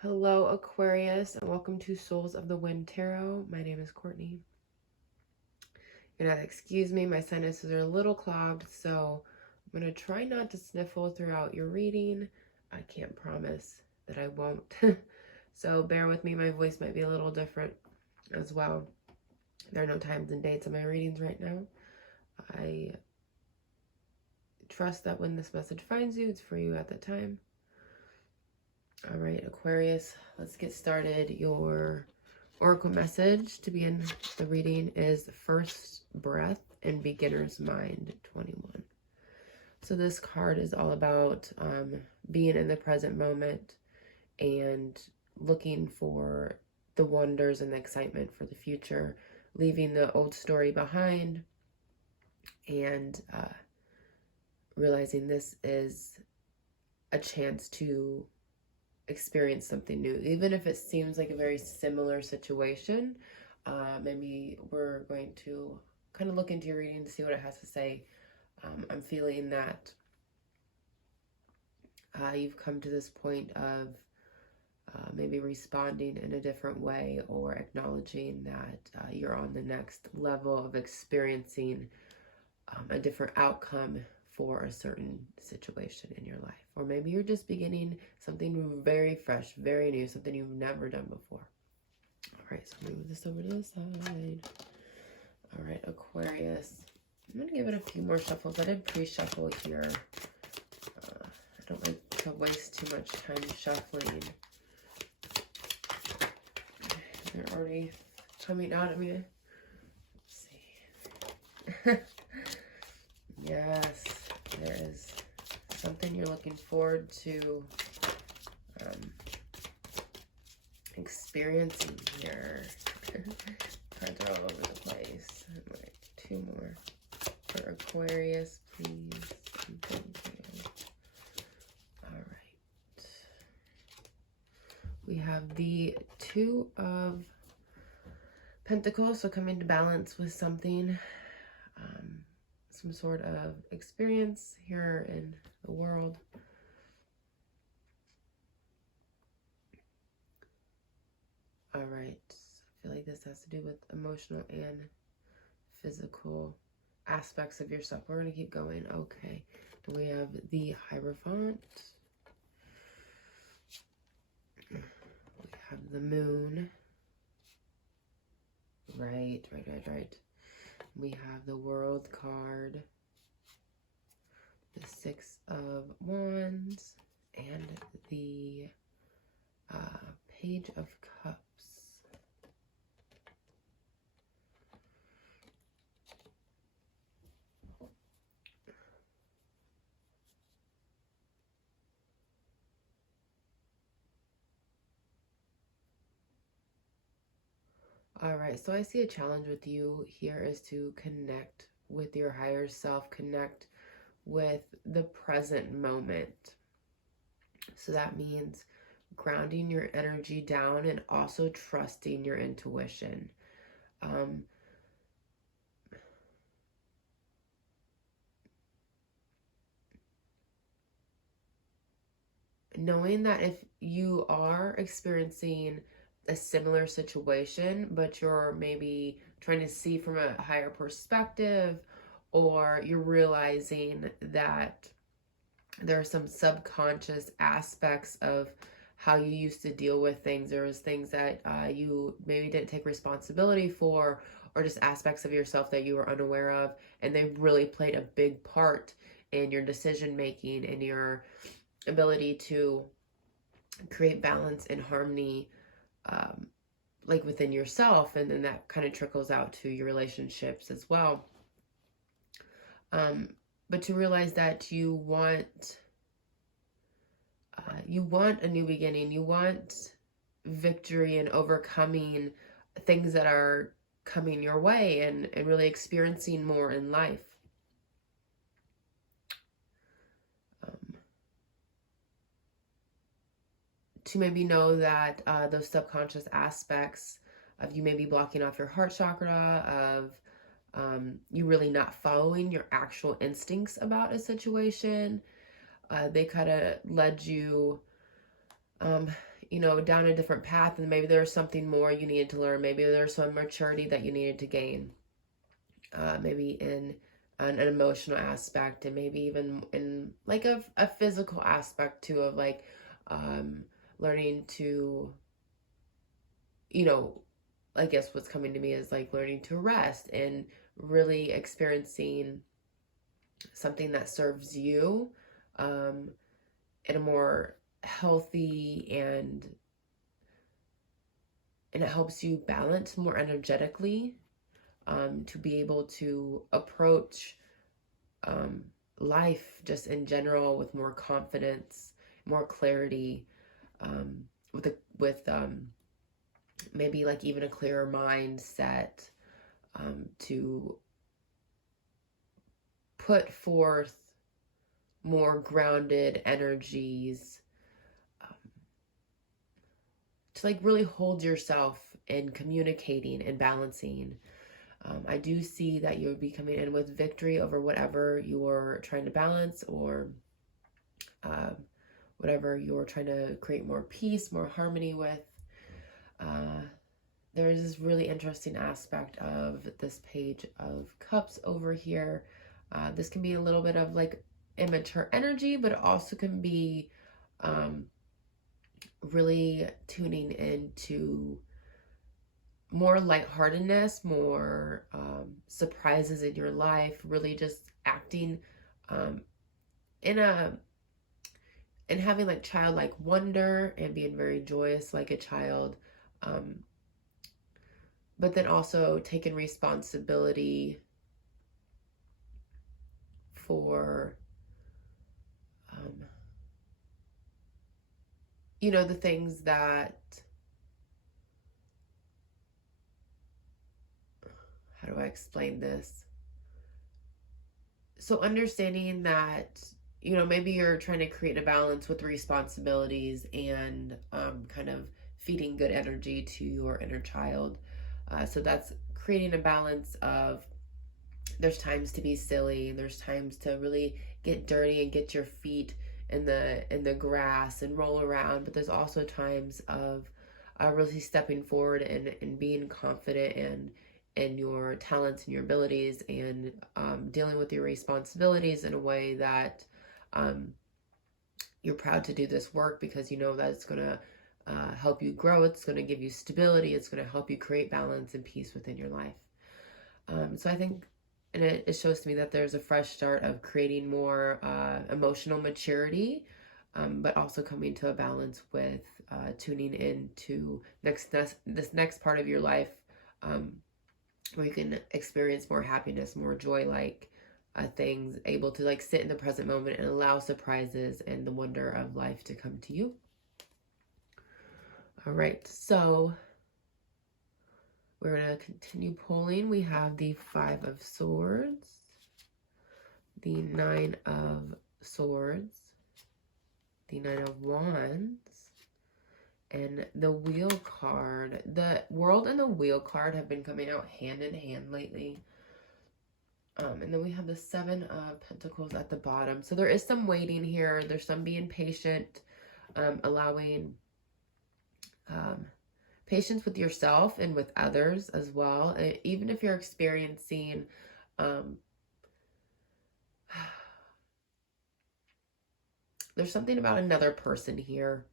Hello, Aquarius, and welcome to Souls of the Wind Tarot. My name is Courtney. You're not excuse me, my sinuses are a little clogged, so I'm going to try not to sniffle throughout your reading. I can't promise that I won't. So bear with me, my voice might be a little different as well. There are no times and dates on my readings right now. I trust that when this message finds you, it's for you at that time. All right, Aquarius, let's get started. Your oracle message to begin the reading is First Breath and Beginner's Mind 21. So this card is all about being in the present moment and looking for the wonders and the excitement for the future, leaving the old story behind, and realizing this is a chance to experience something new, even if it seems like a very similar situation. Maybe we're going to kind of look into your reading to see what it has to say. I'm feeling that you've come to this point of maybe responding in a different way, or acknowledging that you're on the next level of experiencing a different outcome for a certain situation in your life. Or maybe you're just beginning something very fresh, very new, something you've never done before. All right, so move this over to the side. All right, Aquarius. I'm going to give it a few more shuffles. I did pre-shuffle here. I don't like to waste too much time shuffling. They're already coming out at me. Let's see. Yes. There is something you're looking forward to experiencing here. Cards are all over the place. Like two more for Aquarius, please. Thank you. All right. We have the Two of Pentacles, so coming to balance with something. Some sort of experience here in the world. All right, I feel like this has to do with emotional and physical aspects of yourself. We're going to keep going. Okay, we have the Hierophant. We have the Moon. Right. We have the World card, the Six of Wands, and the Page of Cups. All right, so I see a challenge with you here is to connect with your higher self, connect with the present moment. So that means grounding your energy down and also trusting your intuition. Knowing that if you are experiencing a similar situation, but you're maybe trying to see from a higher perspective, or you're realizing that there are some subconscious aspects of how you used to deal with things. There was things that you maybe didn't take responsibility for, or just aspects of yourself that you were unaware of, and they really played a big part in your decision making and your ability to create balance and harmony, like within yourself, and then that kind of trickles out to your relationships as well. But to realize that you want a new beginning, you want victory and overcoming things that are coming your way, and really experiencing more in life. To maybe know that those subconscious aspects of you maybe blocking off your heart chakra, of you really not following your actual instincts about a situation, they kind of led you down a different path, and maybe there's something more you needed to learn. Maybe there's some maturity that you needed to gain, maybe in an emotional aspect, and maybe even in like a physical aspect too, of like learning to, I guess what's coming to me is like learning to rest and really experiencing something that serves you in a more healthy, and it helps you balance more energetically, to be able to approach life just in general with more confidence, more clarity, with maybe like even a clearer mindset, to put forth more grounded energies, to like really hold yourself in communicating and balancing. I do see that you would be coming in with victory over whatever you're trying to balance, or whatever you're trying to create more peace, more harmony with. There's this really interesting aspect of this Page of Cups over here. This can be a little bit of like immature energy, but it also can be really tuning into more lightheartedness, more surprises in your life, really just acting and having like childlike wonder and being very joyous like a child, but then also taking responsibility for the things that, how do I explain this? So understanding that, maybe you're trying to create a balance with responsibilities and kind of feeding good energy to your inner child. So that's creating a balance of, there's times to be silly, there's times to really get dirty and get your feet in the grass and roll around, but there's also times of really stepping forward and being confident in your talents and your abilities, and dealing with your responsibilities in a way that you're proud to do this work, because you know that it's going to help you grow, it's going to give you stability, it's going to help you create balance and peace within your life. So I think, and it shows to me that there's a fresh start of creating more emotional maturity, but also coming to a balance with tuning into this next part of your life, where you can experience more happiness, more joy, like things, able to like sit in the present moment and allow surprises and the wonder of life to come to you. All right, so we're going to continue pulling. We have the Five of Swords, the Nine of Swords, the Nine of Wands, and the Wheel card. The World and the Wheel card have been coming out hand in hand lately. And then we have the Seven of Pentacles at the bottom. So there is some waiting here. There's some being patient, allowing patience with yourself and with others as well. Even if you're experiencing there's something about another person here,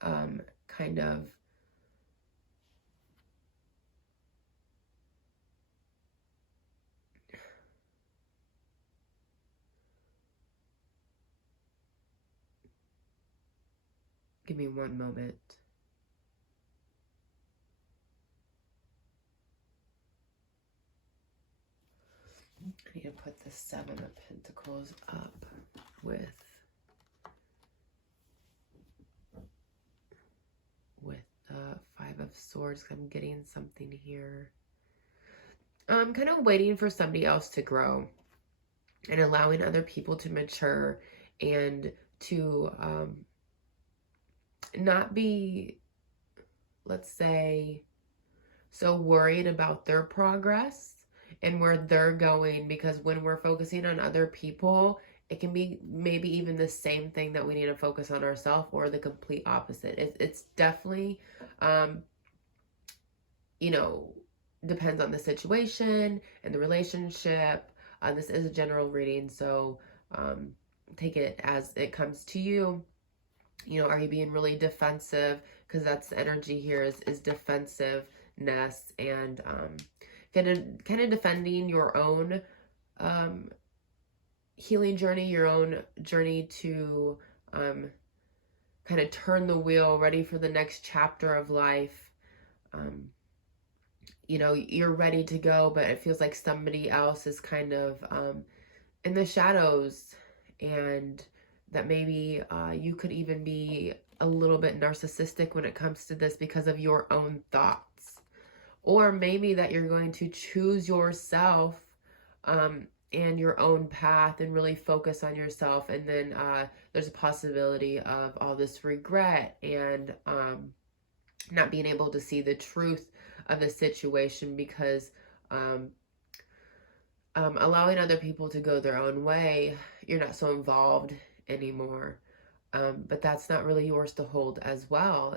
kind of give me one moment. I need to put the Seven of Pentacles up with the Five of Swords. I'm getting something here. I'm kind of waiting for somebody else to grow and allowing other people to mature and to not be, let's say, so worried about their progress and where they're going, because when we're focusing on other people, It can be maybe even the same thing that we need to focus on ourselves, or the complete opposite. It's definitely, you know, depends on the situation and the relationship. This is a general reading, so take it as it comes to you. You know, are you being really defensive? Because that's the energy here, is defensiveness, and kind of defending your own healing journey, your own journey to kind of turn the wheel, ready for the next chapter of life. You know, you're ready to go, but it feels like somebody else is kind of in the shadows, and that maybe you could even be a little bit narcissistic when it comes to this because of your own thoughts. Or maybe that you're going to choose yourself and your own path and really focus on yourself. And then there's a possibility of all this regret and not being able to see the truth of the situation, because allowing other people to go their own way, you're not so involved anymore. But that's not really yours to hold as well.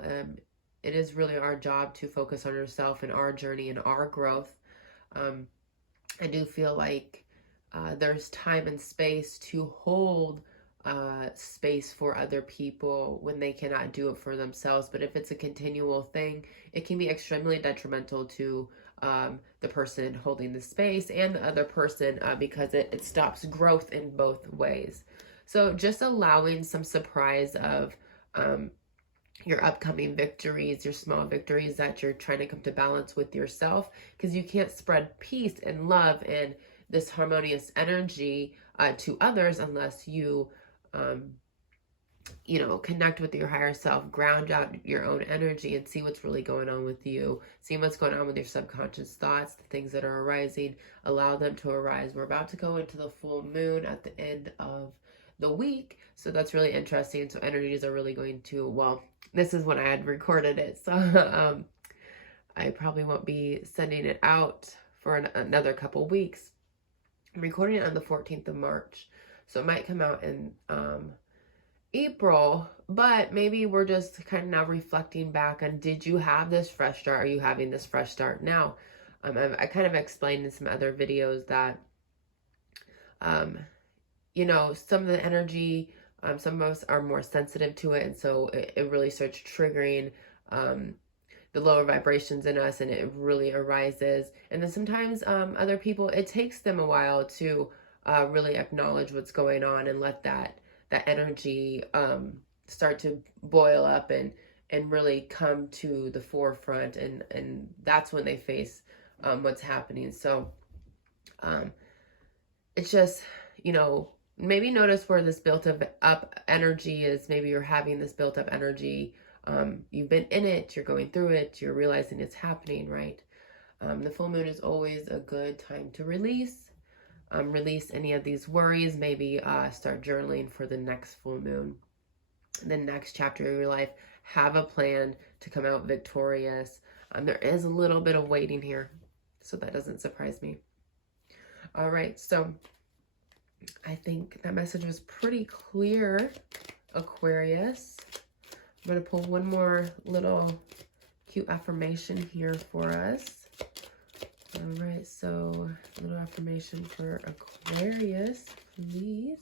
It is really our job to focus on ourselves and our journey and our growth. I do feel like there's time and space to hold space for other people when they cannot do it for themselves. But if it's a continual thing, it can be extremely detrimental to the person holding the space and the other person, because it stops growth in both ways. So just allowing some surprise of your upcoming victories, your small victories that you're trying to come to balance with yourself, because you can't spread peace and love and this harmonious energy to others unless you you know, connect with your higher self, ground out your own energy, and see what's really going on with you. See what's going on with your subconscious thoughts, the things that are arising. Allow them to arise. We're about to go into the full moon at the end of the week, so that's really interesting. So energies are really going to, well, this is when I had recorded it, so I probably won't be sending it out for another couple weeks. I'm recording it on the 14th of March, so it might come out in April, but maybe we're just kind of now reflecting back on, did you have this fresh start? Are you having this fresh start now? I kind of explained in some other videos that, you know, some of the energy, some of us are more sensitive to it, and so it really starts triggering the lower vibrations in us, and it really arises. And then sometimes other people, it takes them a while to really acknowledge what's going on and let that energy start to boil up and really come to the forefront, and that's when they face what's happening. So it's just, you know, maybe notice where this built up energy is. Maybe you're having this built up energy. You've been in it, you're going through it, you're realizing it's happening, right? The full moon is always a good time to release any of these worries. Maybe start journaling for the next full moon, the next chapter of your life. Have a plan to come out victorious. There is a little bit of waiting here, so that doesn't surprise me. All right, so I think that message was pretty clear, Aquarius. I'm going to pull one more little cute affirmation here for us. All right, so a little affirmation for Aquarius, please.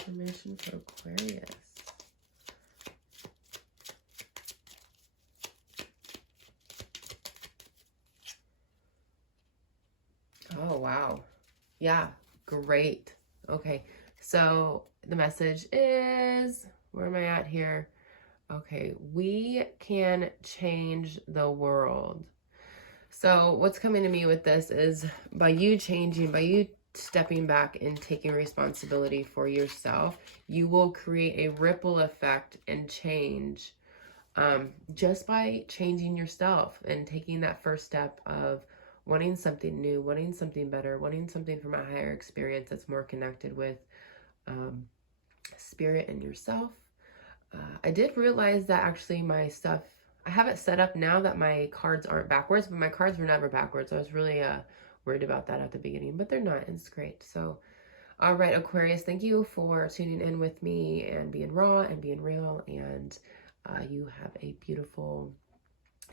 Affirmation for Aquarius. Oh, wow. Yeah, great. Okay, so the message is, where am I at here? Okay, we can change the world. So what's coming to me with this is, by you changing, by you stepping back and taking responsibility for yourself, you will create a ripple effect and change just by changing yourself and taking that first step of wanting something new, wanting something better, wanting something from a higher experience that's more connected with spirit and yourself. I did realize that actually my stuff, I have it set up now that my cards aren't backwards, but my cards were never backwards. I was really worried about that at the beginning, but they're not. It's great. So, all right, Aquarius, thank you for tuning in with me and being raw and being real. And you have a beautiful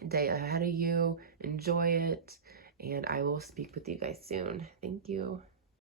day ahead of you. Enjoy it. And I will speak with you guys soon. Thank you.